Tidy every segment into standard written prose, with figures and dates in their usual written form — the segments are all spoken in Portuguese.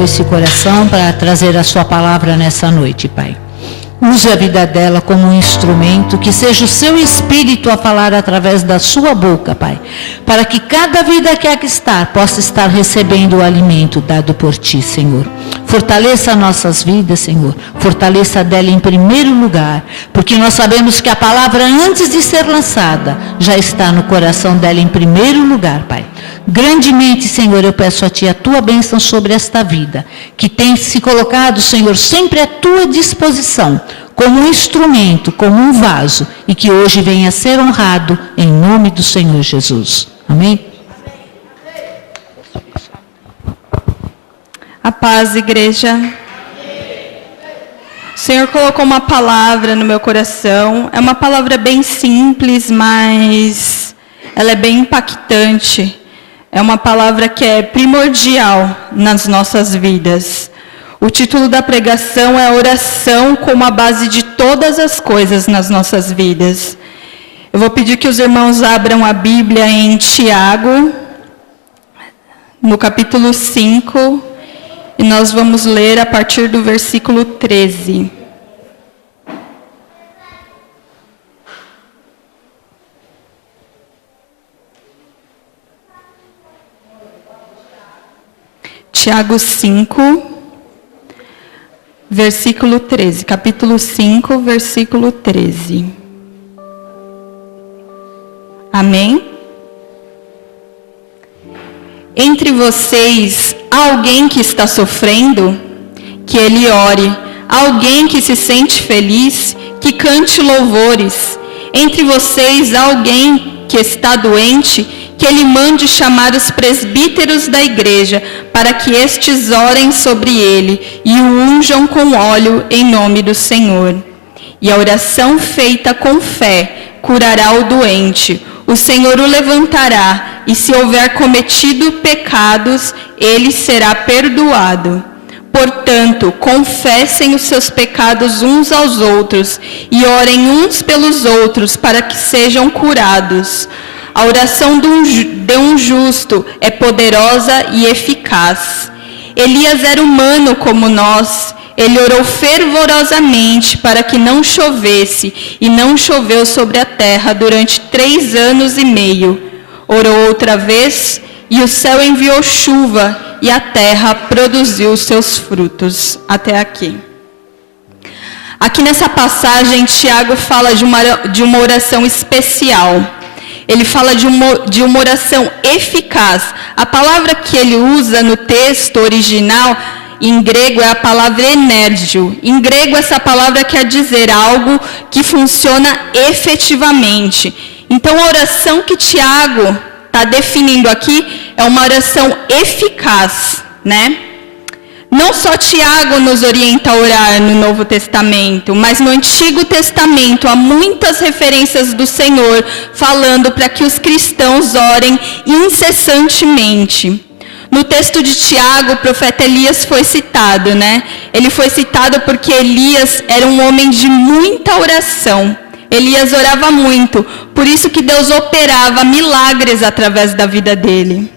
abençoe esse coração para trazer a sua palavra nessa noite, Pai. Use a vida dela como um instrumento, que seja o seu Espírito a falar através da sua boca, Pai, para que cada vida que aqui está possa estar recebendo o alimento dado por Ti, Senhor. Fortaleça nossas vidas, Senhor. Fortaleça dela em primeiro lugar, porque nós sabemos que a palavra, antes de ser lançada, já está no coração dela em primeiro lugar, Pai. Grandemente, Senhor, eu peço a Ti a Tua bênção sobre esta vida, que tem se colocado, Senhor, sempre à Tua disposição, como um instrumento, como um vaso, e que hoje venha a ser honrado em nome do Senhor Jesus. Amém? A paz, igreja. O Senhor colocou uma palavra no meu coração. É uma palavra bem simples, mas ela é bem impactante. É uma palavra que é primordial nas nossas vidas. O título da pregação é Oração como a base de todas as coisas nas nossas vidas. Eu vou pedir que os irmãos abram a Bíblia em Tiago, no capítulo 5, e nós vamos ler a partir do versículo 13. Tiago 5, versículo 13. Capítulo 5, versículo 13. Amém? Entre vocês, há alguém que está sofrendo? Que ele ore. Há alguém que se sente feliz? Que cante louvores. Entre vocês, há alguém que está doente? Que ele mande chamar os presbíteros da igreja, para que estes orem sobre ele e o unjam com óleo em nome do Senhor. E a oração feita com fé curará o doente. O Senhor o levantará, e se houver cometido pecados, ele será perdoado. Portanto, confessem os seus pecados uns aos outros, e orem uns pelos outros, para que sejam curados. A oração de um justo é poderosa e eficaz. Elias era humano como nós. Ele orou fervorosamente para que não chovesse, e não choveu sobre a terra durante 3 anos e meio. Orou outra vez, e o céu enviou chuva, e a terra produziu seus frutos. Até aqui. Aqui nessa passagem, Tiago fala de uma oração especial. Ele fala de uma oração eficaz. A palavra que ele usa no texto original, em grego, é a palavra enérgio. Em grego, essa palavra quer dizer algo que funciona efetivamente. Então, a oração que Tiago está definindo aqui é uma oração eficaz, né? Não só Tiago nos orienta a orar no Novo Testamento, mas no Antigo Testamento há muitas referências do Senhor falando para que os cristãos orem incessantemente. No texto de Tiago, o profeta Elias foi citado, né? Ele foi citado porque Elias era um homem de muita oração. Elias orava muito, por isso que Deus operava milagres através da vida dele.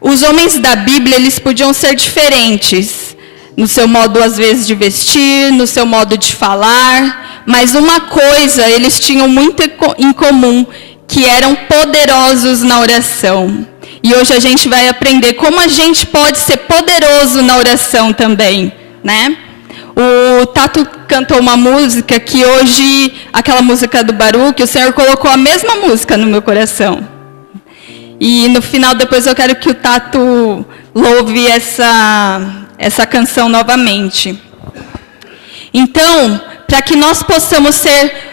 Os homens da Bíblia, eles podiam ser diferentes, no seu modo, às vezes, de vestir, no seu modo de falar, mas uma coisa eles tinham muito em comum, que eram poderosos na oração. E hoje a gente vai aprender como a gente pode ser poderoso na oração também, né? O Tato cantou uma música que hoje, aquela música do Baruch, o Senhor colocou a mesma música no meu coração. E no final, depois eu quero que o Tato louve essa canção novamente. Então, para que nós possamos ser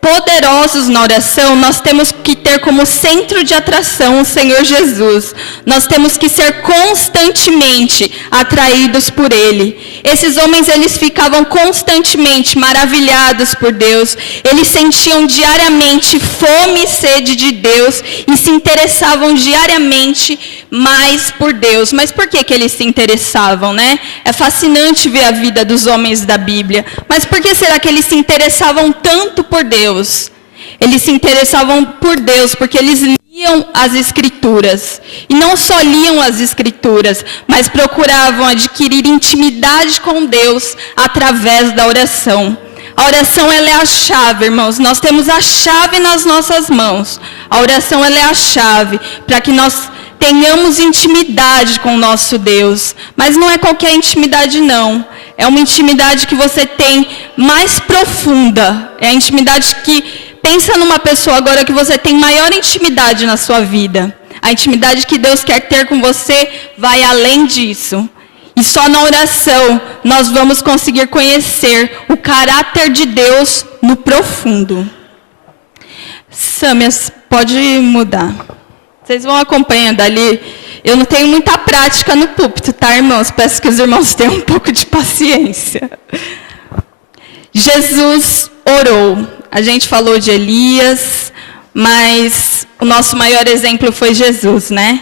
poderosos na oração, nós temos que ter como centro de atração o Senhor Jesus. Nós temos que ser constantemente atraídos por Ele. Esses homens, eles ficavam constantemente maravilhados por Deus. Eles sentiam diariamente fome e sede de Deus e se interessavam diariamente mais por Deus. Mas por que eles se interessavam, né? É fascinante ver a vida dos homens da Bíblia. Mas por que será que eles se interessavam tanto por Deus? Eles se interessavam por Deus porque eles liam liam as Escrituras. E não só liam as Escrituras, mas procuravam adquirir intimidade com Deus através da oração. A oração, ela é a chave, irmãos. Nós temos a chave nas nossas mãos. A oração, ela é a chave para que nós tenhamos intimidade com o nosso Deus. Mas não é qualquer intimidade, não. É uma intimidade que você tem mais profunda. É a intimidade que... Pensa numa pessoa agora que você tem maior intimidade na sua vida. A intimidade que Deus quer ter com você vai além disso. E só na oração nós vamos conseguir conhecer o caráter de Deus no profundo. Sâmias, pode mudar. Vocês vão acompanhando ali. Eu não tenho muita prática no púlpito, tá, irmãos? Peço que os irmãos tenham um pouco de paciência. Jesus orou. A gente falou de Elias, mas o nosso maior exemplo foi Jesus, né?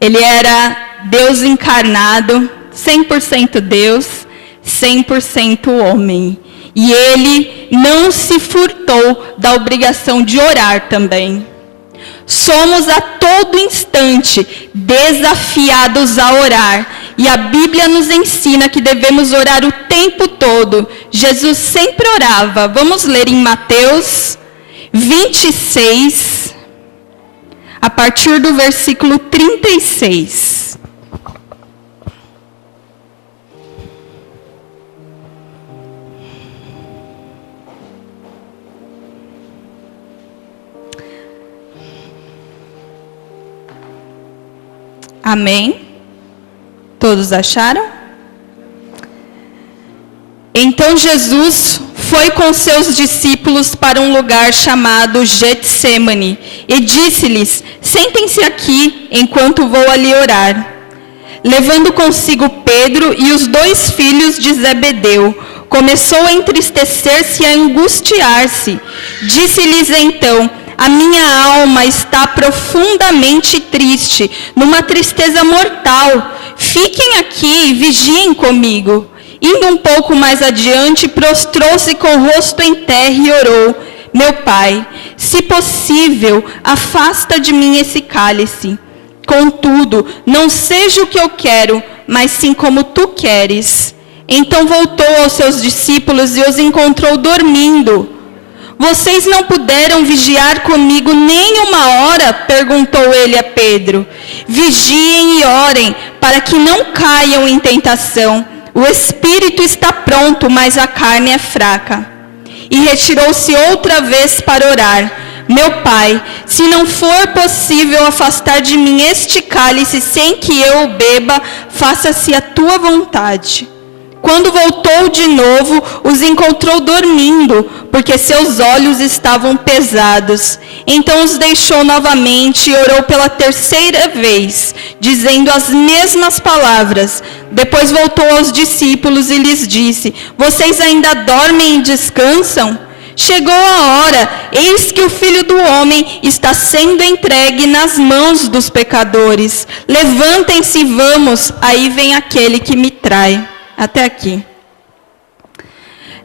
Ele era Deus encarnado, 100% Deus, 100% homem. E ele não se furtou da obrigação de orar também. Somos a todo instante desafiados a orar. E a Bíblia nos ensina que devemos orar o tempo todo. Jesus sempre orava. Vamos ler em Mateus 26, a partir do versículo 36. Amém? Todos acharam? Então Jesus foi com seus discípulos para um lugar chamado Getsêmani e disse-lhes: sentem-se aqui enquanto vou ali orar. Levando consigo Pedro e os 2 filhos de Zebedeu, começou a entristecer-se e a angustiar-se. Disse-lhes então: a minha alma está profundamente triste, numa tristeza mortal. Fiquem aqui e vigiem comigo. Indo um pouco mais adiante, prostrou-se com o rosto em terra e orou: meu Pai, se possível, afasta de mim esse cálice. Contudo, não seja o que eu quero, mas sim como tu queres. Então voltou aos seus discípulos e os encontrou dormindo. Vocês não puderam vigiar comigo nem uma hora? Perguntou ele a Pedro. Vigiem e orem, para que não caiam em tentação. O espírito está pronto, mas a carne é fraca. E retirou-se outra vez para orar. Meu Pai, se não for possível afastar de mim este cálice sem que eu o beba, faça-se a tua vontade. Quando voltou de novo, os encontrou dormindo, porque seus olhos estavam pesados. Então os deixou novamente e orou pela 3ª vez, dizendo as mesmas palavras. Depois voltou aos discípulos e lhes disse: vocês ainda dormem e descansam? Chegou a hora, eis que o Filho do Homem está sendo entregue nas mãos dos pecadores. Levantem-se e vamos, aí vem aquele que me trai. Até aqui.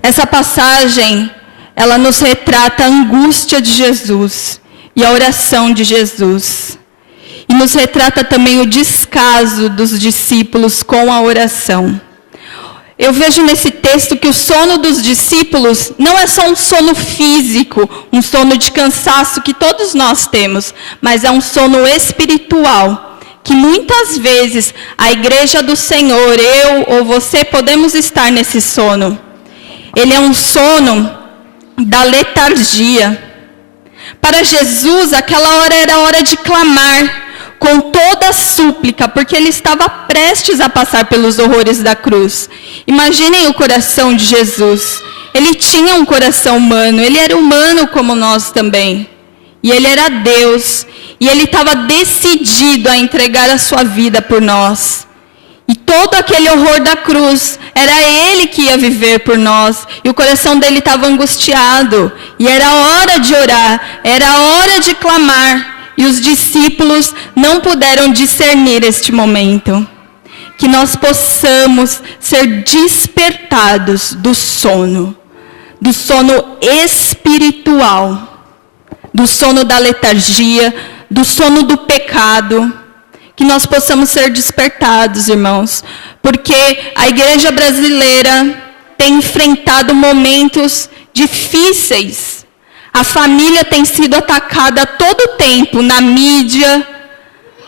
Essa passagem, ela nos retrata a angústia de Jesus e a oração de Jesus. E nos retrata também o descaso dos discípulos com a oração. Eu vejo nesse texto que o sono dos discípulos não é só um sono físico, um sono de cansaço que todos nós temos, mas é um sono espiritual. Que muitas vezes a igreja do Senhor, eu ou você, podemos estar nesse sono. Ele é um sono da letargia. Para Jesus, aquela hora era a hora de clamar com toda a súplica, porque ele estava prestes a passar pelos horrores da cruz. Imaginem o coração de Jesus. Ele tinha um coração humano, ele era humano como nós também. E ele era Deus. E ele estava decidido a entregar a sua vida por nós. E todo aquele horror da cruz, era ele que ia viver por nós. E o coração dele estava angustiado. E era hora de orar, era hora de clamar. E os discípulos não puderam discernir este momento. Que nós possamos ser despertados do sono espiritual, do sono da letargia, do sono do pecado, que nós possamos ser despertados, irmãos, porque a igreja brasileira tem enfrentado momentos difíceis. A família tem sido atacada a todo tempo na mídia.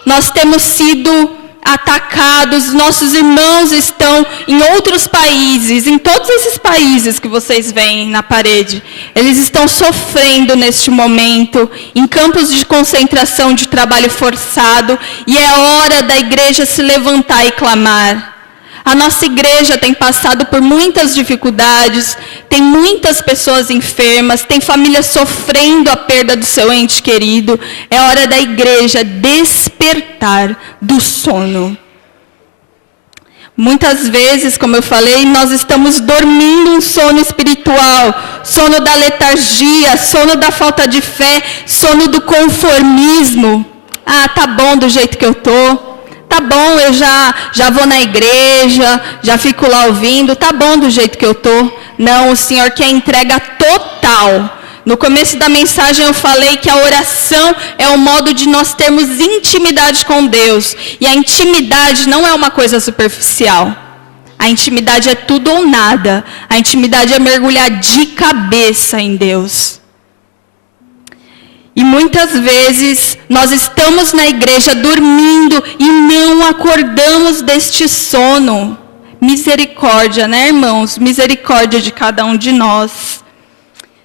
Nós temos sido atacados, nossos irmãos estão em outros países, em todos esses países que vocês veem na parede. Eles estão sofrendo neste momento, em campos de concentração, de trabalho forçado, e é hora da igreja se levantar e clamar. A nossa igreja tem passado por muitas dificuldades, tem muitas pessoas enfermas, tem famílias sofrendo a perda do seu ente querido. É hora da igreja despertar do sono. Muitas vezes, como eu falei, nós estamos dormindo um sono espiritual, sono da letargia, sono da falta de fé, sono do conformismo. Ah, tá bom do jeito que eu tô. Tá bom, eu já vou na igreja, já fico lá ouvindo, tá bom do jeito que eu tô. Não, o Senhor quer entrega total. No começo da mensagem eu falei que a oração é um modo de nós termos intimidade com Deus. E a intimidade não é uma coisa superficial. A intimidade é tudo ou nada. A intimidade é mergulhar de cabeça em Deus. E muitas vezes nós estamos na igreja dormindo e não acordamos deste sono. Misericórdia, né, irmãos? Misericórdia de cada um de nós.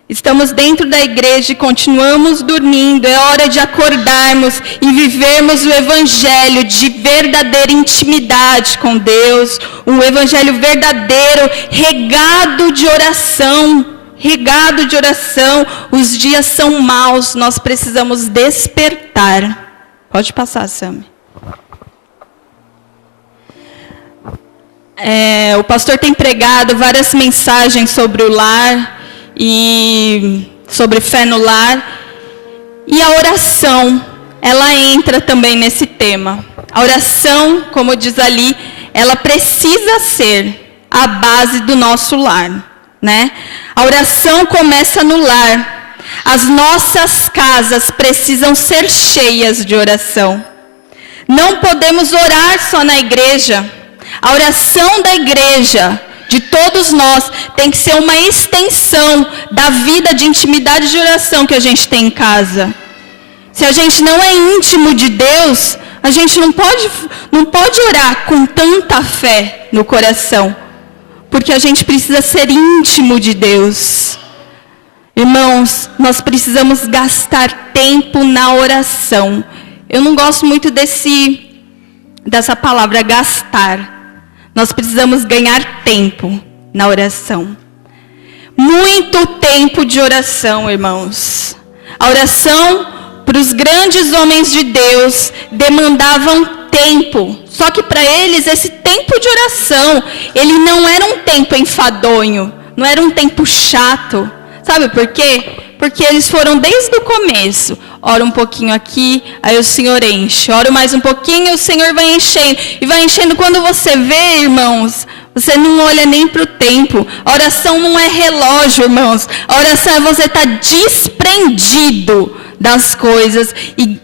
Estamos dentro da igreja e continuamos dormindo. É hora de acordarmos e vivermos o evangelho de verdadeira intimidade com Deus. Um evangelho verdadeiro, regado de oração. Regado de oração. Os dias são maus, nós precisamos despertar. Pode passar, Sam. O pastor tem pregado várias mensagens sobre o lar e sobre fé no lar. E a oração, ela entra também nesse tema. A oração, como diz ali, ela precisa ser a base do nosso lar, né? A oração começa no lar. As nossas casas precisam ser cheias de oração. Não podemos orar só na igreja. A oração da igreja, de todos nós, tem que ser uma extensão da vida de intimidade de oração que a gente tem em casa. Se a gente não é íntimo de Deus, a gente não pode orar com tanta fé no coração. Porque a gente precisa ser íntimo de Deus. Irmãos, nós precisamos gastar tempo na oração. Eu não gosto muito dessa palavra, gastar. Nós precisamos ganhar tempo na oração. Muito tempo de oração, irmãos. A oração para os grandes homens de Deus demandavam tempo. Só que para eles, esse tempo de oração, ele não era um tempo enfadonho, não era um tempo chato. Sabe por quê? Porque eles foram desde o começo. Ora um pouquinho aqui, aí o Senhor enche. Ora mais um pouquinho, o Senhor vai enchendo. E vai enchendo quando você vê, irmãos, você não olha nem para o tempo. A oração não é relógio, irmãos. A oração é você estar desprendido das coisas e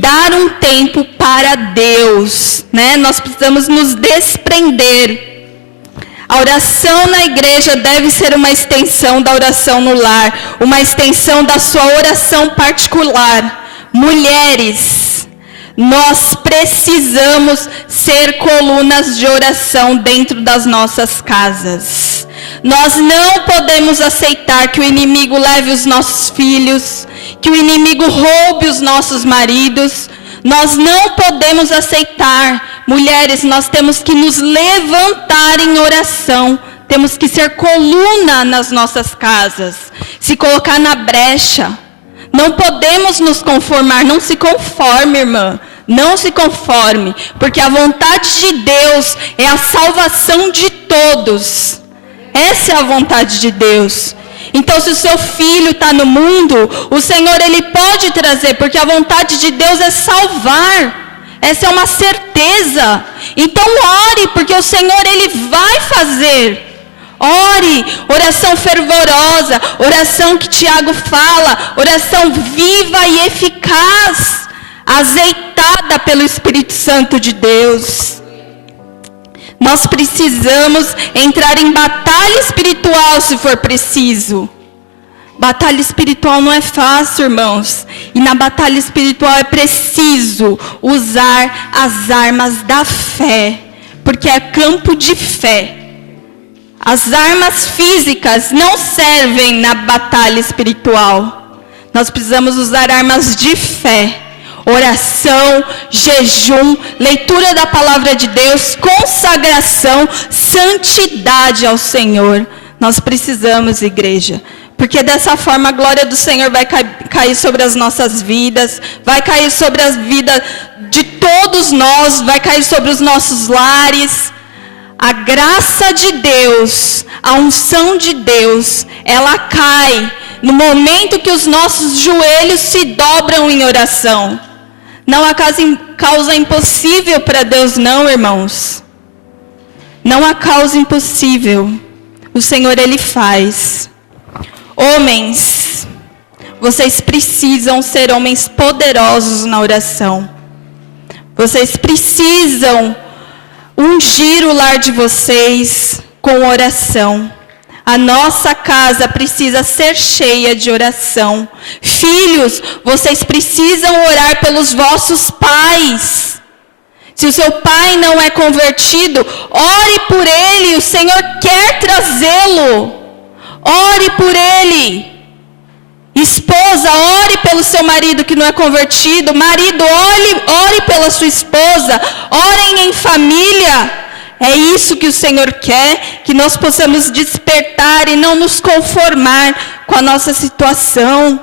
dar um tempo para Deus, né? Nós precisamos nos desprender. A oração na igreja deve ser uma extensão da oração no lar, uma extensão da sua oração particular. Mulheres, nós precisamos ser colunas de oração dentro das nossas casas. Nós não podemos aceitar que o inimigo leve os nossos filhos, que o inimigo roube os nossos maridos. Nós não podemos aceitar. Mulheres, nós temos que nos levantar em oração. Temos que ser coluna nas nossas casas. Se colocar na brecha. Não podemos nos conformar. Não se conforme, irmã. Não se conforme. Porque a vontade de Deus é a salvação de todos. Essa é a vontade de Deus. Então, se o seu filho está no mundo, o Senhor, Ele pode trazer, porque a vontade de Deus é salvar. Essa é uma certeza. Então, ore, porque o Senhor, Ele vai fazer. Ore, oração fervorosa, oração que Tiago fala, oração viva e eficaz. azeitada pelo Espírito Santo de Deus. Nós precisamos entrar em batalha espiritual se for preciso. Batalha espiritual não é fácil, irmãos. E na batalha espiritual é preciso usar as armas da fé. Porque é campo de fé. As armas físicas não servem na batalha espiritual. Nós precisamos usar armas de fé. Oração, jejum, leitura da palavra de Deus, consagração, santidade ao Senhor. Nós precisamos, igreja. Porque dessa forma a glória do Senhor vai cair sobre as nossas vidas, vai cair sobre a vida de todos nós, vai cair sobre os nossos lares. A graça de Deus, a unção de Deus, ela cai no momento que os nossos joelhos se dobram em oração. Não há causa impossível para Deus, não, irmãos. Não há causa impossível. O Senhor, Ele faz. Homens, vocês precisam ser homens poderosos na oração. Vocês precisam ungir o lar de vocês com oração. A nossa casa precisa ser cheia de oração. Filhos, vocês precisam orar pelos vossos pais. Se o seu pai não é convertido, ore por ele, o Senhor quer trazê-lo. Ore por ele. Esposa, ore pelo seu marido que não é convertido. Marido, ore pela sua esposa. Orem em família. É isso que o Senhor quer, que nós possamos despertar e não nos conformar com a nossa situação.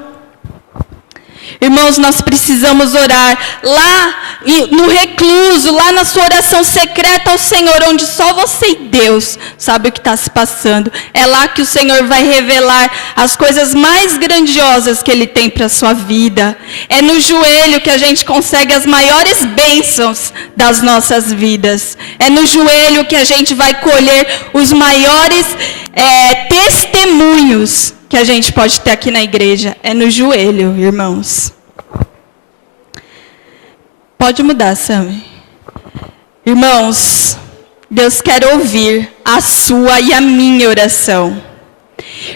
Irmãos, nós precisamos orar lá no recluso, lá na sua oração secreta ao Senhor, onde só você e Deus sabe o que está se passando. É lá que o Senhor vai revelar as coisas mais grandiosas que Ele tem para a sua vida. É no joelho que a gente consegue as maiores bênçãos das nossas vidas. É no joelho que a gente vai colher os maiores testemunhos que a gente pode ter aqui na igreja. É no joelho, irmãos. Pode mudar, Sam. Irmãos, Deus quer ouvir a sua e a minha oração.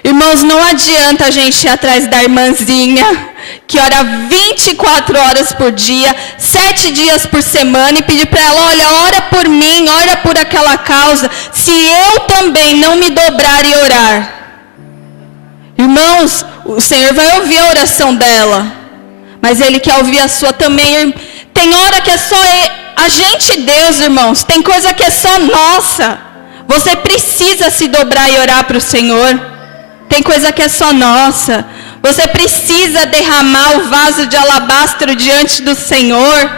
Irmãos, não adianta a gente ir atrás da irmãzinha que ora 24 horas por dia, 7 dias por semana, e pedir para ela, olha, ora por mim, ora por aquela causa, se eu também não me dobrar e orar. Irmãos, o Senhor vai ouvir a oração dela, mas Ele quer ouvir a sua também. Tem hora que é só a gente e Deus, irmãos. Tem coisa que é só nossa. Você precisa se dobrar e orar para o Senhor. Tem coisa que é só nossa. Você precisa derramar o vaso de alabastro diante do Senhor.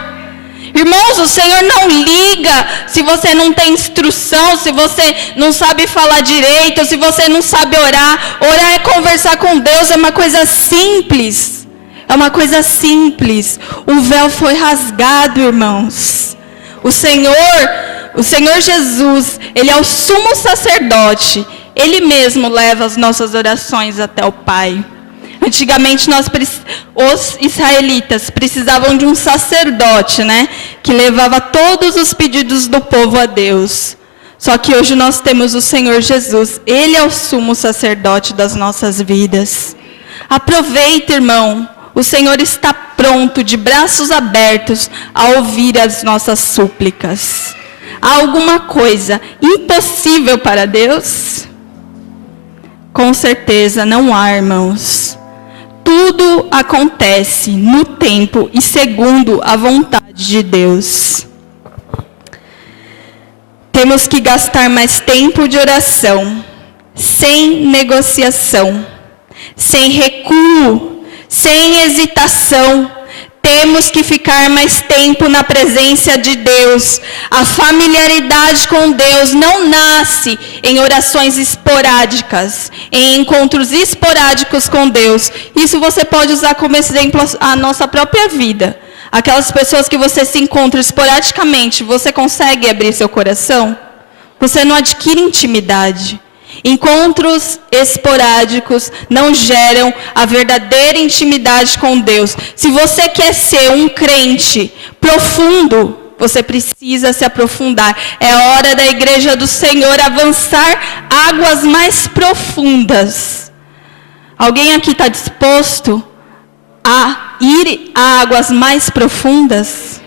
Irmãos, o Senhor não liga se você não tem instrução, se você não sabe falar direito, se você não sabe orar. Orar é conversar com Deus, é uma coisa simples. É uma coisa simples. O véu foi rasgado, irmãos. O Senhor Jesus, Ele é o sumo sacerdote. Ele mesmo leva as nossas orações até o Pai. Antigamente os israelitas precisavam de um sacerdote, né? Que levava todos os pedidos do povo a Deus. Só que hoje nós temos o Senhor Jesus. Ele é o sumo sacerdote das nossas vidas. Aproveita, irmão. O Senhor está pronto, de braços abertos, a ouvir as nossas súplicas. Há alguma coisa impossível para Deus? Com certeza não há, irmãos. Tudo acontece no tempo e segundo a vontade de Deus. Temos que gastar mais tempo de oração, sem negociação, sem recuo, sem hesitação. Temos que ficar mais tempo na presença de Deus. A familiaridade com Deus não nasce em orações esporádicas, em encontros esporádicos com Deus. Isso você pode usar como exemplo a nossa própria vida. Aquelas pessoas que você se encontra esporadicamente, você consegue abrir seu coração? Você não adquire intimidade. Encontros esporádicos não geram a verdadeira intimidade com Deus. Se você quer ser um crente profundo, você precisa se aprofundar. É hora da igreja do Senhor avançar águas mais profundas. Alguém aqui está disposto a ir a águas mais profundas?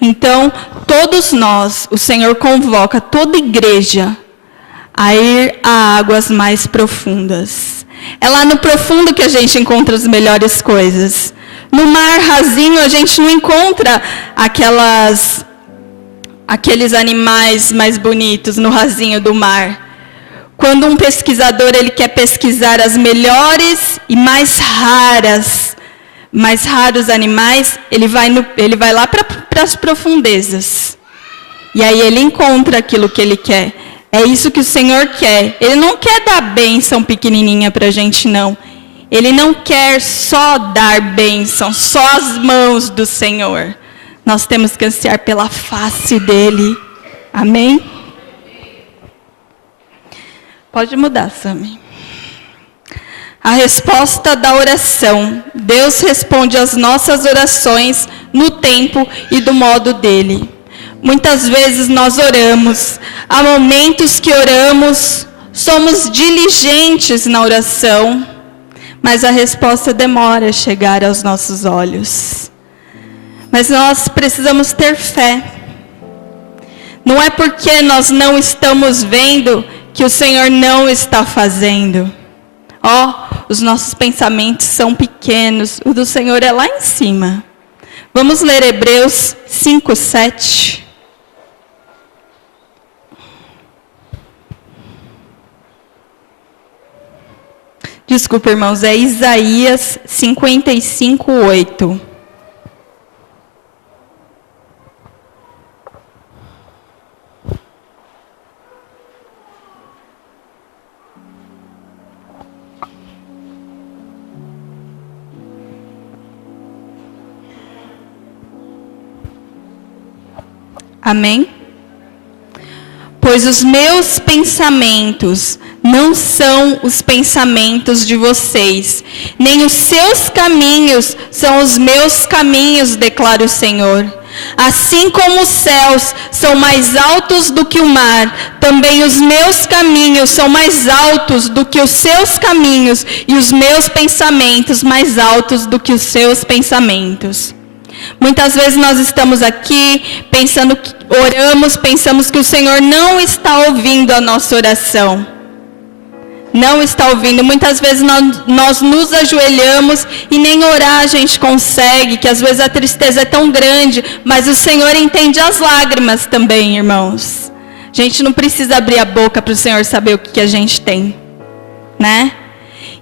Então, todos nós, o Senhor convoca toda igreja a ir a águas mais profundas. É lá no profundo que a gente encontra as melhores coisas. No mar rasinho a gente não encontra aqueles animais mais bonitos no rasinho do mar. Quando um pesquisador ele quer pesquisar as melhores e mais raros animais, ele vai lá para as profundezas. E aí ele encontra aquilo que ele quer. É isso que o Senhor quer. Ele não quer dar bênção pequenininha para a gente, não. Ele não quer só dar bênção, só as mãos do Senhor. Nós temos que ansiar pela face dele. Amém? Pode mudar, Sami. A resposta da oração. Deus responde às nossas orações no tempo e do modo dele. Muitas vezes nós oramos, há momentos que oramos, somos diligentes na oração, mas a resposta demora a chegar aos nossos olhos. Mas nós precisamos ter fé. Não é porque nós não estamos vendo que o Senhor não está fazendo. Os nossos pensamentos são pequenos, o do Senhor é lá em cima. Vamos ler Hebreus 5:7. Desculpa, irmãos, é Isaías 55:8. Amém? Pois os meus pensamentos não são os pensamentos de vocês, nem os seus caminhos são os meus caminhos, declara o Senhor. Assim como os céus são mais altos do que o mar, também os meus caminhos são mais altos do que os seus caminhos, e os meus pensamentos mais altos do que os seus pensamentos. Muitas vezes nós estamos aqui, oramos, pensamos que o Senhor não está ouvindo a nossa oração. Não está ouvindo. Muitas vezes nós nos ajoelhamos e nem orar a gente consegue, que às vezes a tristeza é tão grande, mas o Senhor entende as lágrimas também, irmãos. A gente não precisa abrir a boca para o Senhor saber o que a gente tem, né?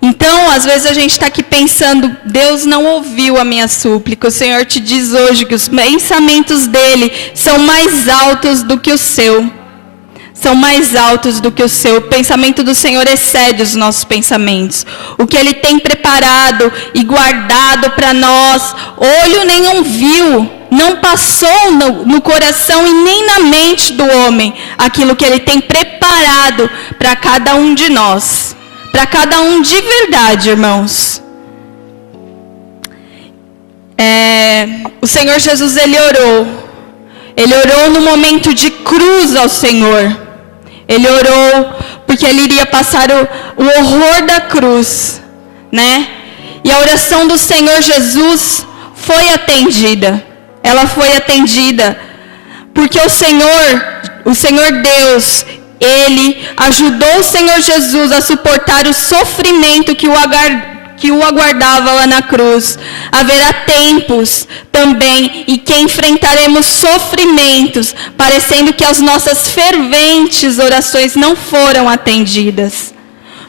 Então, às vezes a gente está aqui pensando, Deus não ouviu a minha súplica. O Senhor te diz hoje que os pensamentos dele são mais altos do que o seu. São mais altos do que o seu. O pensamento do Senhor excede os nossos pensamentos. O que ele tem preparado e guardado para nós, olho nenhum viu, não passou no coração e nem na mente do homem, aquilo que ele tem preparado para cada um de nós. Para cada um de verdade, irmãos. O Senhor Jesus, ele orou. Ele orou no momento de cruz ao Senhor. Ele orou porque ele iria passar o horror da cruz, né? E a oração do Senhor Jesus foi atendida. Ela foi atendida porque o Senhor Deus, ele ajudou o Senhor Jesus a suportar o sofrimento que o aguardava lá na cruz. Haverá tempos também em que enfrentaremos sofrimentos, parecendo que as nossas ferventes orações não foram atendidas.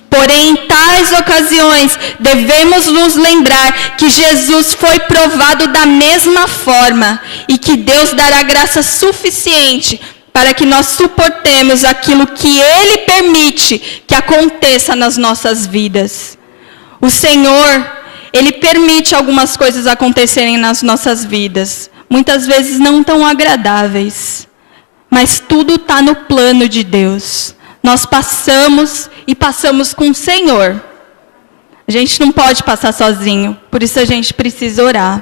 Porém, em tais ocasiões, devemos nos lembrar que Jesus foi provado da mesma forma e que Deus dará graça suficiente para que nós suportemos aquilo que ele permite que aconteça nas nossas vidas. O Senhor, ele permite algumas coisas acontecerem nas nossas vidas, muitas vezes não tão agradáveis, mas tudo está no plano de Deus. nós passamos e passamos com o Senhor. A gente não pode passar sozinho, por isso a gente precisa orar.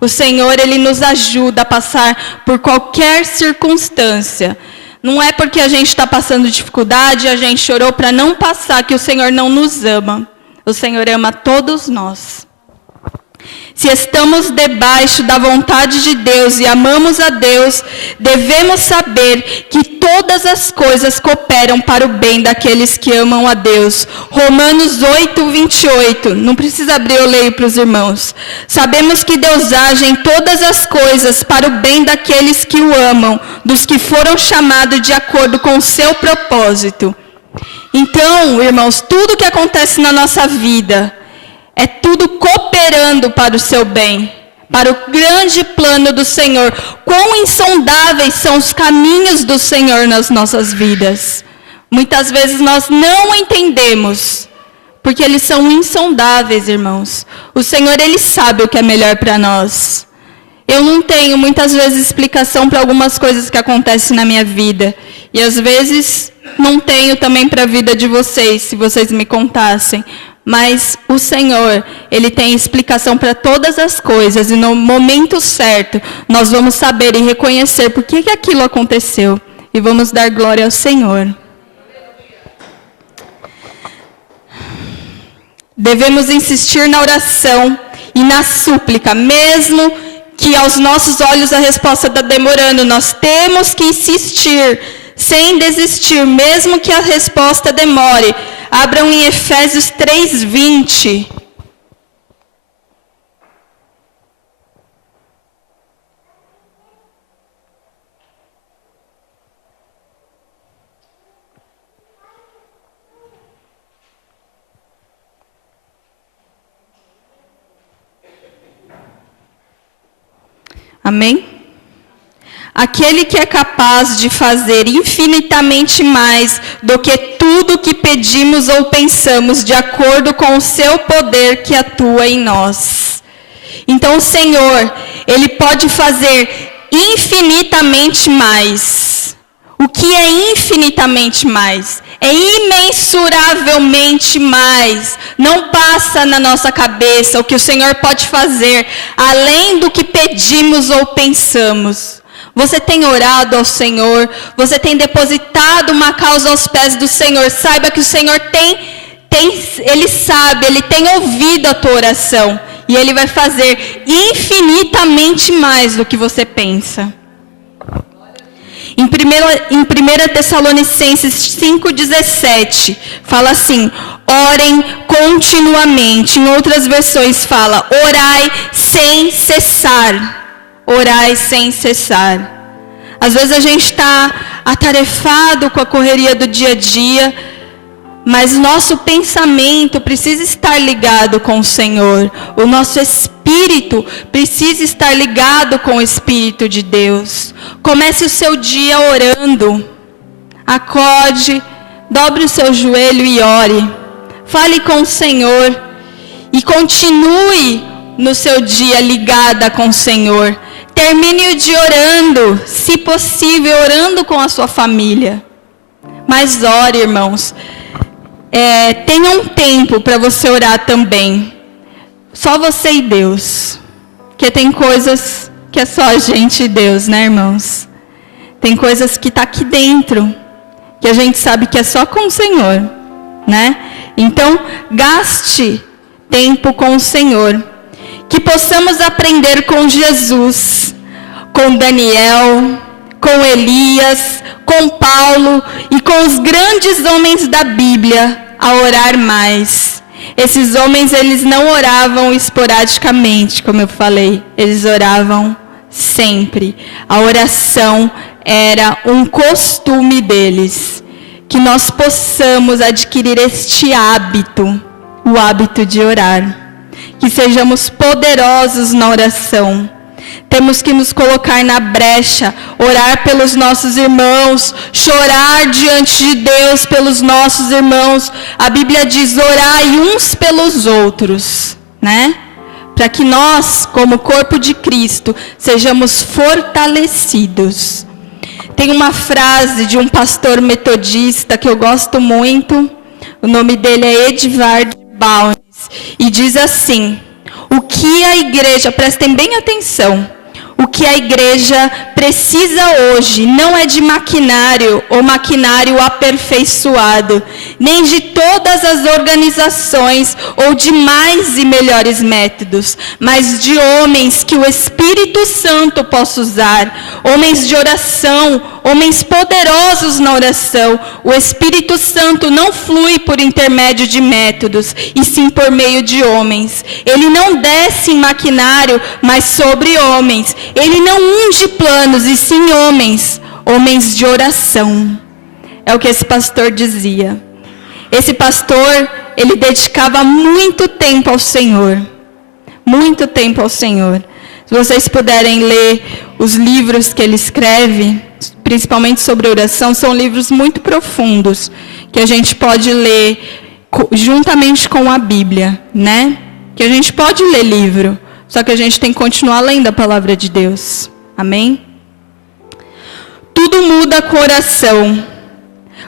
O Senhor, Ele nos ajuda a passar por qualquer circunstância. Não é porque a gente está passando dificuldade, a gente orou para não passar, que o Senhor não nos ama. O Senhor ama todos nós. Se estamos debaixo da vontade de Deus e amamos a Deus, devemos saber que todas as coisas cooperam para o bem daqueles que amam a Deus. Romanos 8, 28. Não precisa abrir, eu leio para os irmãos. Sabemos que Deus age em todas as coisas para o bem daqueles que o amam, dos que foram chamados de acordo com o seu propósito. Então, irmãos, tudo que acontece na nossa vida é tudo cooperando para o seu bem, para o grande plano do Senhor. Quão insondáveis são os caminhos do Senhor nas nossas vidas. Muitas vezes nós não entendemos, porque eles são insondáveis, irmãos. O Senhor, Ele sabe o que é melhor para nós. Eu não tenho muitas vezes explicação para algumas coisas que acontecem na minha vida. E às vezes não tenho também para a vida de vocês, se vocês me contassem. Mas o Senhor, Ele tem explicação para todas as coisas. E no momento certo, nós vamos saber e reconhecer por que aquilo aconteceu. E vamos dar glória ao Senhor. Devemos insistir na oração e na súplica, mesmo que aos nossos olhos a resposta está demorando. Nós temos que insistir, sem desistir, mesmo que a resposta demore. Abram em Efésios 3:20. Amém? Aquele que é capaz de fazer infinitamente mais do que tudo que pedimos ou pensamos, de acordo com o seu poder que atua em nós. Então o Senhor, Ele pode fazer infinitamente mais. O que é infinitamente mais? É imensuravelmente mais. Não passa na nossa cabeça o que o Senhor pode fazer, além do que pedimos ou pensamos. Você tem orado ao Senhor, você tem depositado uma causa aos pés do Senhor. Saiba que o Senhor Ele sabe, Ele tem ouvido a tua oração. E Ele vai fazer infinitamente mais do que você pensa. Em 1 Tessalonicenses 5,17, fala assim: orem continuamente. Em outras versões fala: orai sem cessar. Orai sem cessar. Às vezes a gente está atarefado com a correria do dia a dia, mas nosso pensamento precisa estar ligado com o Senhor. O nosso espírito precisa estar ligado com o Espírito de Deus. Comece o seu dia orando. Acorde, dobre o seu joelho e ore. Fale com o Senhor e continue no seu dia ligada com o Senhor. Termine o dia orando, se possível, orando com a sua família. Mas ore, irmãos. Tenha um tempo para você orar também. Só você e Deus. Porque tem coisas que é só a gente e Deus, né, irmãos? Tem coisas que está aqui dentro, que a gente sabe que é só com o Senhor, né? Então, gaste tempo com o Senhor. Que possamos aprender com Jesus, com Daniel, com Elias, com Paulo e com os grandes homens da Bíblia a orar mais. Esses homens, eles não oravam esporadicamente, como eu falei, eles oravam sempre. A oração era um costume deles. Que nós possamos adquirir este hábito, o hábito de orar. Que sejamos poderosos na oração. Temos que nos colocar na brecha, orar pelos nossos irmãos, chorar diante de Deus pelos nossos irmãos. A Bíblia diz: orai uns pelos outros, né? Para que nós, como corpo de Cristo, sejamos fortalecidos. Tem uma frase de um pastor metodista que eu gosto muito. O nome dele é Edvard Bounds. E diz assim: o que a igreja, prestem bem atenção, o que a igreja precisa hoje não é de maquinário ou maquinário aperfeiçoado, nem de todas as organizações ou de mais e melhores métodos, mas de homens que o Espírito Santo possa usar, homens de oração, homens poderosos na oração. O Espírito Santo não flui por intermédio de métodos, e sim por meio de homens. Ele não desce em maquinário, mas sobre homens. Ele não unge planos, e sim homens, homens de oração. É o que esse pastor dizia. Esse pastor, ele dedicava muito tempo ao Senhor. Muito tempo ao Senhor. Se vocês puderem ler os livros que ele escreve, principalmente sobre oração, são livros muito profundos, que a gente pode ler juntamente com a Bíblia, né? Que a gente pode ler livro, só que a gente tem que continuar lendo a palavra de Deus. Amém? Tudo muda com oração,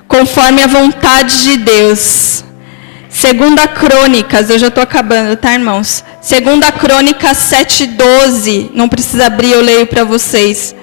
conforme a vontade de Deus. Segunda Crônicas, eu já estou acabando, tá, irmãos? Segunda Crônicas 7:12, não precisa abrir, eu leio para vocês.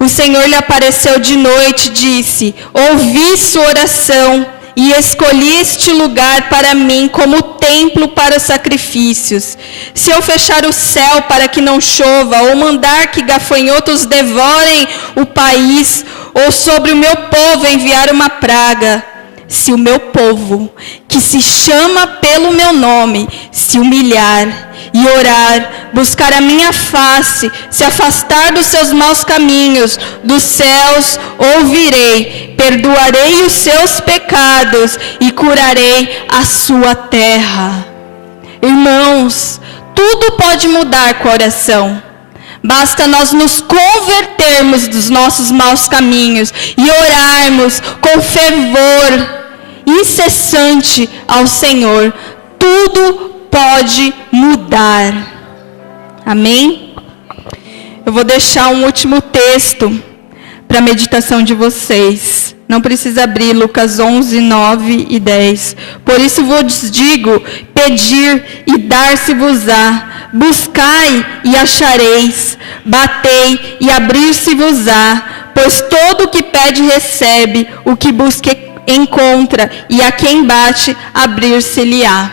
O Senhor lhe apareceu de noite e disse: ouvi sua oração e escolhi este lugar para mim como templo para sacrifícios. Se eu fechar o céu para que não chova, ou mandar que gafanhotos devorem o país, ou sobre o meu povo enviar uma praga, se o meu povo, que se chama pelo meu nome, se humilhar e orar, buscar a minha face, se afastar dos seus maus caminhos, dos céus ouvirei, perdoarei os seus pecados e curarei a sua terra. Irmãos, tudo pode mudar com a oração. Basta nós nos convertermos dos nossos maus caminhos e orarmos com fervor incessante ao Senhor. Tudo pode mudar. Amém? Eu vou deixar um último texto para a meditação de vocês. Não precisa abrir, Lucas 11, 9 e 10. Por isso vos digo, pedir e dar-se-vos-á, buscai e achareis, batei e abrir-se-vos-á, pois todo o que pede recebe, o que busca encontra, e a quem bate, abrir-se-lhe-á.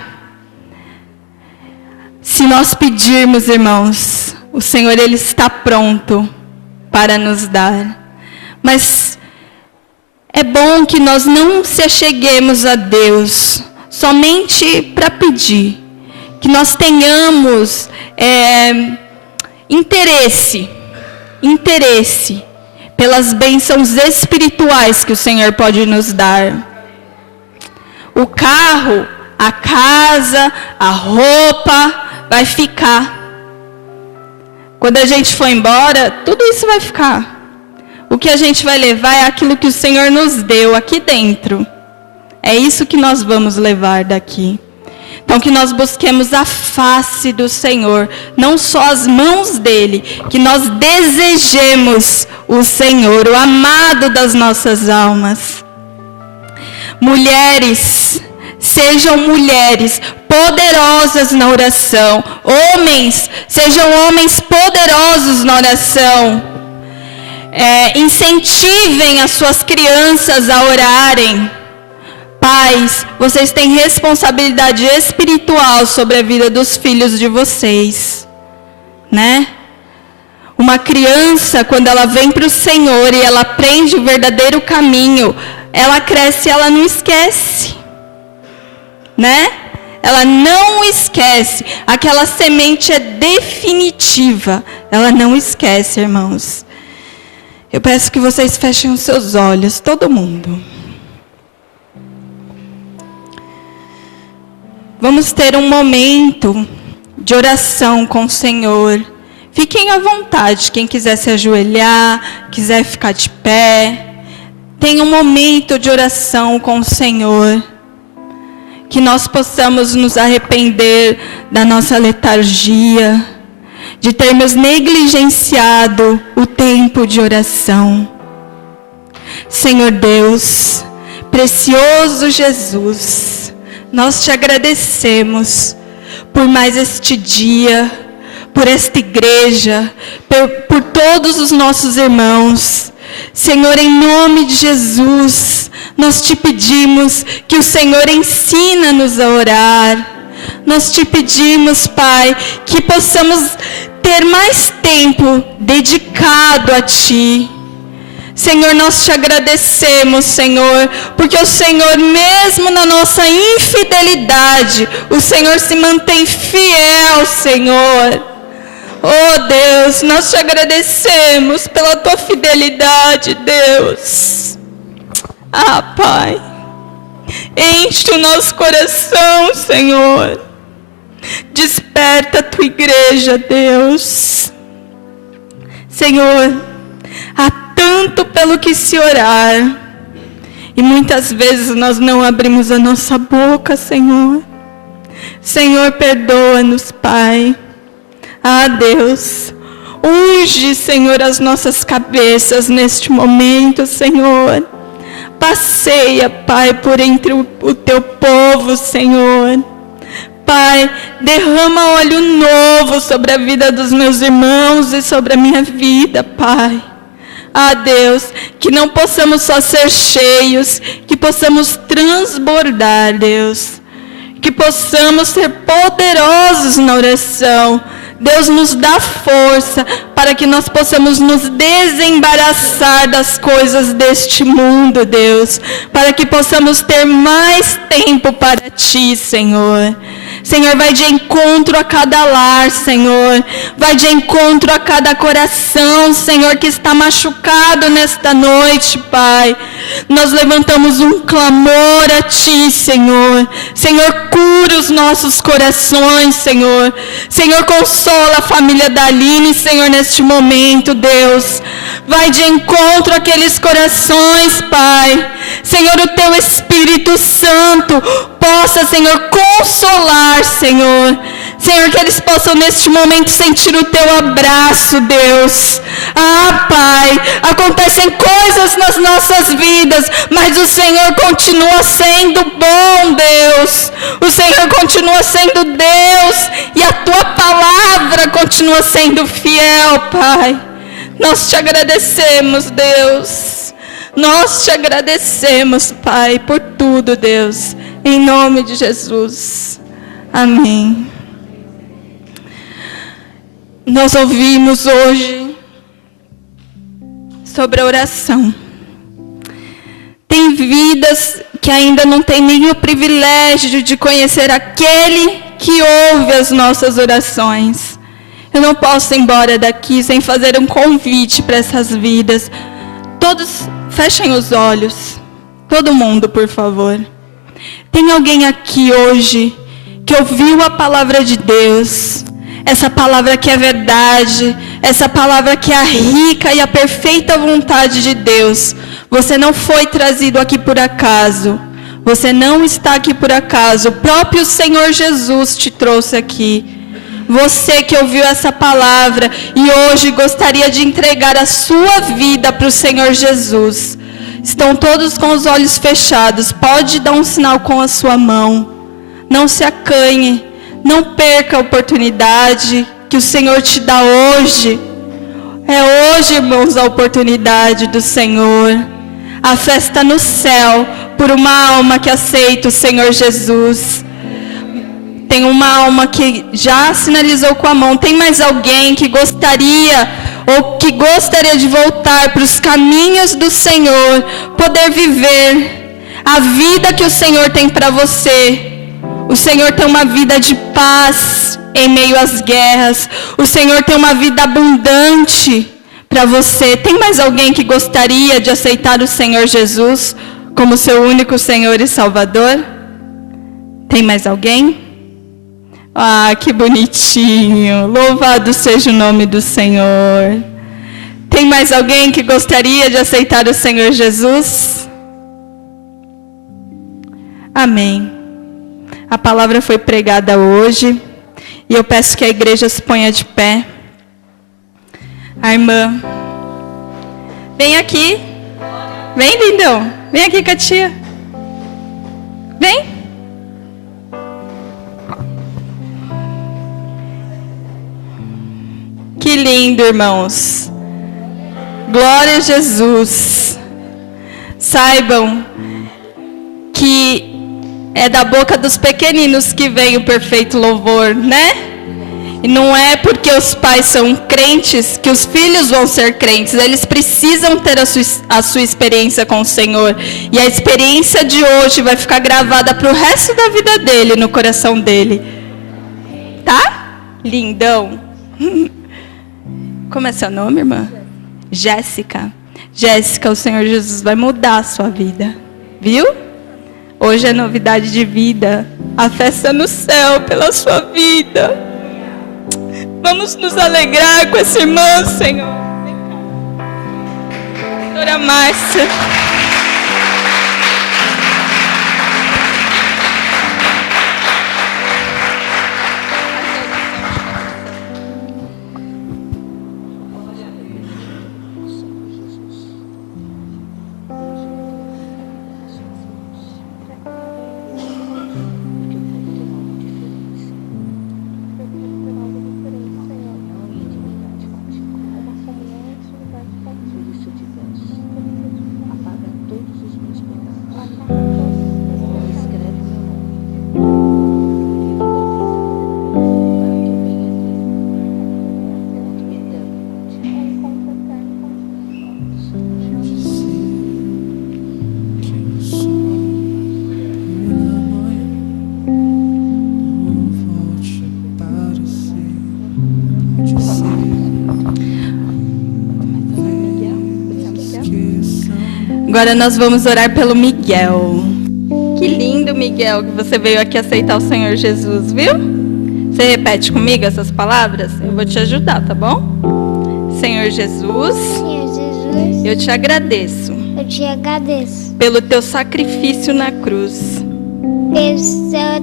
Se nós pedirmos, irmãos, o Senhor, Ele está pronto para nos dar. Mas é bom que nós não se acheguemos a Deus somente para pedir. Que nós tenhamos interesse pelas bênçãos espirituais que o Senhor pode nos dar. O carro, a casa, a roupa vai ficar. Quando a gente for embora, tudo isso vai ficar. O que a gente vai levar é aquilo que o Senhor nos deu aqui dentro. É isso que nós vamos levar daqui. Então, que nós busquemos a face do Senhor, não só as mãos dEle, que nós desejemos o Senhor, o amado das nossas almas. Mulheres, sejam mulheres poderosas na oração. Homens, sejam homens poderosos na oração. Incentivem as suas crianças a orarem. Pais, vocês têm responsabilidade espiritual sobre a vida dos filhos de vocês, né? Uma criança, quando ela vem para o Senhor e ela aprende o verdadeiro caminho, ela cresce e ela não esquece, né? Ela não esquece. Aquela semente é definitiva. Ela não esquece, irmãos. Eu peço que vocês fechem os seus olhos, todo mundo. Vamos ter um momento de oração com o Senhor. Fiquem à vontade, quem quiser se ajoelhar, quiser ficar de pé. Tenha um momento de oração com o Senhor. Que nós possamos nos arrepender da nossa letargia, de termos negligenciado o tempo de oração. Senhor Deus, precioso Jesus, nós te agradecemos por mais este dia, por esta igreja, por todos os nossos irmãos. Senhor, em nome de Jesus, nós te pedimos que o Senhor ensina-nos a orar. Nós te pedimos, Pai, que possamos ter mais tempo dedicado a Ti. Senhor, nós te agradecemos, Senhor, porque o Senhor, mesmo na nossa infidelidade, o Senhor se mantém fiel, Senhor. Oh Deus, nós te agradecemos pela tua fidelidade, Deus. Ah, Pai, enche o nosso coração, Senhor. Desperta a tua igreja, Deus. Senhor, há tanto pelo que se orar, e muitas vezes nós não abrimos a nossa boca, Senhor. Senhor, perdoa-nos, Pai. Ah, Deus, unge, Senhor, as nossas cabeças neste momento, Senhor. Passeia, Pai, por entre o teu povo, Senhor. Pai, derrama óleo novo sobre a vida dos meus irmãos e sobre a minha vida, Pai. Ah, Deus, que não possamos só ser cheios, que possamos transbordar, Deus. Que possamos ser poderosos na oração. Deus, nos dá força para que nós possamos nos desembaraçar das coisas deste mundo, Deus. Para que possamos ter mais tempo para Ti, Senhor. Senhor, vai de encontro a cada lar, Senhor. Vai de encontro a cada coração, Senhor, que está machucado nesta noite, Pai. Nós levantamos um clamor a Ti, Senhor. Senhor, cura os nossos corações, Senhor. Senhor, consola a família da Aline, Senhor, neste momento, Deus. Vai de encontro àqueles corações, Pai. Senhor, o Teu Espírito Santo possa, Senhor, consolar, Senhor. Senhor, que eles possam neste momento sentir o Teu abraço, Deus. Ah, Pai, acontecem coisas nas nossas vidas, mas o Senhor continua sendo bom, Deus. O Senhor continua sendo Deus e a Tua palavra continua sendo fiel, Pai. Nós te agradecemos, Deus. Nós te agradecemos, Pai, por tudo, Deus. Em nome de Jesus. Amém. Nós ouvimos hoje sobre a oração. Tem vidas que ainda não têm nem o privilégio de conhecer aquele que ouve as nossas orações. Eu não posso ir embora daqui sem fazer um convite para essas vidas. Todos fechem os olhos. Todo mundo, por favor. Tem alguém aqui hoje que ouviu a palavra de Deus? Essa palavra que é verdade. Essa palavra que é a rica e a perfeita vontade de Deus. Você não foi trazido aqui por acaso. Você não está aqui por acaso. O próprio Senhor Jesus te trouxe aqui. Você que ouviu essa palavra e hoje gostaria de entregar a sua vida para o Senhor Jesus. Estão todos com os olhos fechados. Pode dar um sinal com a sua mão. Não se acanhe. Não perca a oportunidade que o Senhor te dá hoje. É hoje, irmãos, a oportunidade do Senhor. A festa no céu por uma alma que aceita o Senhor Jesus. Tem uma alma que já sinalizou com a mão. Tem mais alguém que gostaria ou que gostaria de voltar para os caminhos do Senhor, poder viver a vida que o Senhor tem para você? O Senhor tem uma vida de paz em meio às guerras. O Senhor tem uma vida abundante para você. Tem mais alguém que gostaria de aceitar o Senhor Jesus como seu único Senhor e Salvador? Tem mais alguém? Ah, que bonitinho. Louvado seja o nome do Senhor. Tem mais alguém que gostaria de aceitar o Senhor Jesus? Amém. A palavra foi pregada hoje. E eu peço que a igreja se ponha de pé. A irmã, vem aqui. Vem, lindão. Vem aqui com a tia. Vem. Que lindo, irmãos. Glória a Jesus. Saibam que é da boca dos pequeninos que vem o perfeito louvor, né? E não é porque os pais são crentes que os filhos vão ser crentes. Eles precisam ter a sua experiência com o Senhor. E a experiência de hoje vai ficar gravada para o resto da vida dele, no coração dele. Tá? Lindão. Como é seu nome, irmã? Jéssica. Jéssica, o Senhor Jesus vai mudar a sua vida. Viu? Hoje é novidade de vida. A festa no céu pela sua vida. Vamos nos alegrar com essa irmã, Senhor. Doutora Márcia. Agora nós vamos orar pelo Miguel. Que lindo, Miguel, que você veio aqui aceitar o Senhor Jesus, viu? Você repete comigo essas palavras? Eu vou te ajudar, tá bom? Senhor Jesus, eu te agradeço. Eu te agradeço pelo teu sacrifício na cruz. pelo seu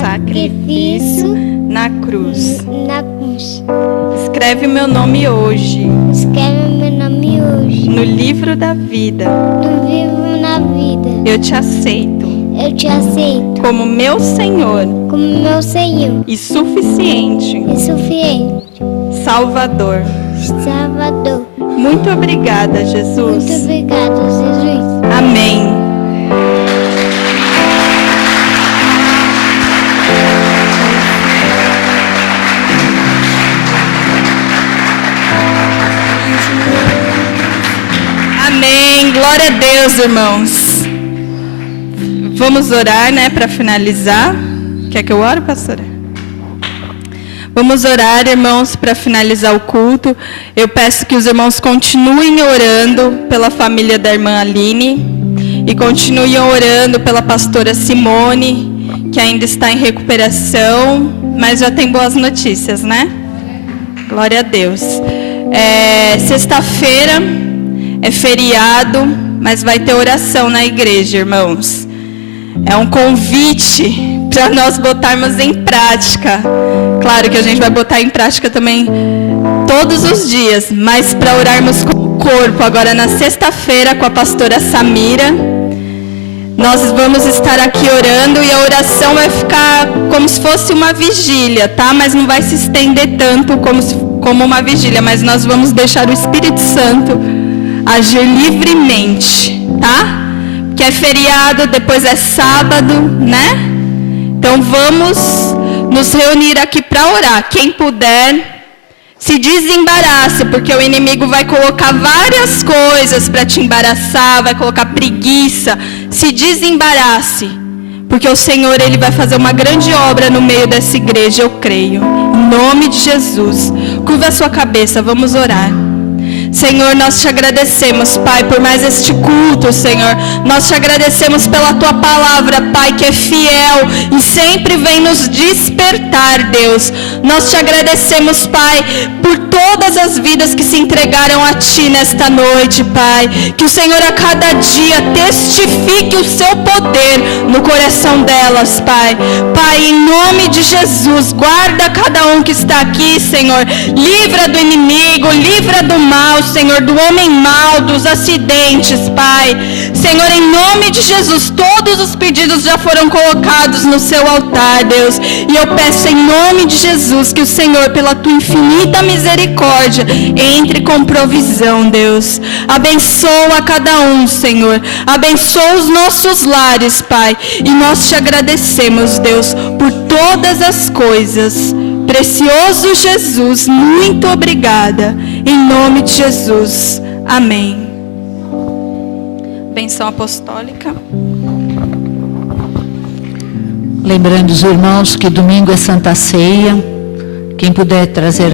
Sacrifício na cruz. na cruz. Escreve o meu nome hoje Escreve meu nome hoje no livro da vida. no livro na vida. Eu te aceito Eu te aceito como meu Senhor como meu Senhor e suficiente e suficiente Salvador. Salvador. Muito obrigada, Muito Jesus. obrigado, Jesus. Amém. Amém. Glória a Deus, irmãos. Vamos orar, né, para finalizar. Quer que eu ore, pastora? Vamos orar, irmãos, para finalizar o culto. Eu peço que os irmãos continuem orando pela família da irmã Aline e continuem orando pela pastora Simone, que ainda está em recuperação, mas já tem boas notícias, né? Glória a Deus. Sexta-feira é feriado, mas vai ter oração na igreja, irmãos. É um convite para nós botarmos em prática. Claro que a gente vai botar em prática também todos os dias, mas para orarmos com o corpo, agora na sexta-feira com a pastora Samira, nós vamos estar aqui orando e a oração vai ficar como se fosse uma vigília, tá? Mas não vai se estender tanto como uma vigília, mas nós vamos deixar o Espírito Santo agir livremente, tá? Que é feriado, depois é sábado, né? Então vamos nos reunir aqui para orar. Quem puder, se desembarace, porque o inimigo vai colocar várias coisas para te embaraçar, vai colocar preguiça. Se desembarace, porque o Senhor, Ele vai fazer uma grande obra no meio dessa igreja, eu creio. Em nome de Jesus. Curva a sua cabeça, vamos orar. Senhor, nós te agradecemos, Pai, por mais este culto, Senhor. Nós te agradecemos pela tua palavra, Pai, que é fiel e sempre vem nos despertar, Deus. Nós te agradecemos, Pai, por todas as vidas que se entregaram a ti nesta noite, Pai. Que o Senhor a cada dia testifique o seu poder no coração delas, Pai. Pai, em nome de Jesus, guarda cada um que está aqui, Senhor. Livra do inimigo, livra do mal, mal, Senhor, do homem mau, dos acidentes, Pai. Senhor, em nome de Jesus, todos os pedidos já foram colocados no seu altar, Deus. E eu peço em nome de Jesus que o Senhor, pela tua infinita misericórdia, entre com provisão, Deus. Abençoa cada um, Senhor. Abençoa os nossos lares, Pai. E nós te agradecemos, Deus, por todas as coisas. Precioso Jesus, muito obrigada. Em nome de Jesus. Amém. Benção apostólica. Lembrando os irmãos que domingo é Santa Ceia. Quem puder trazer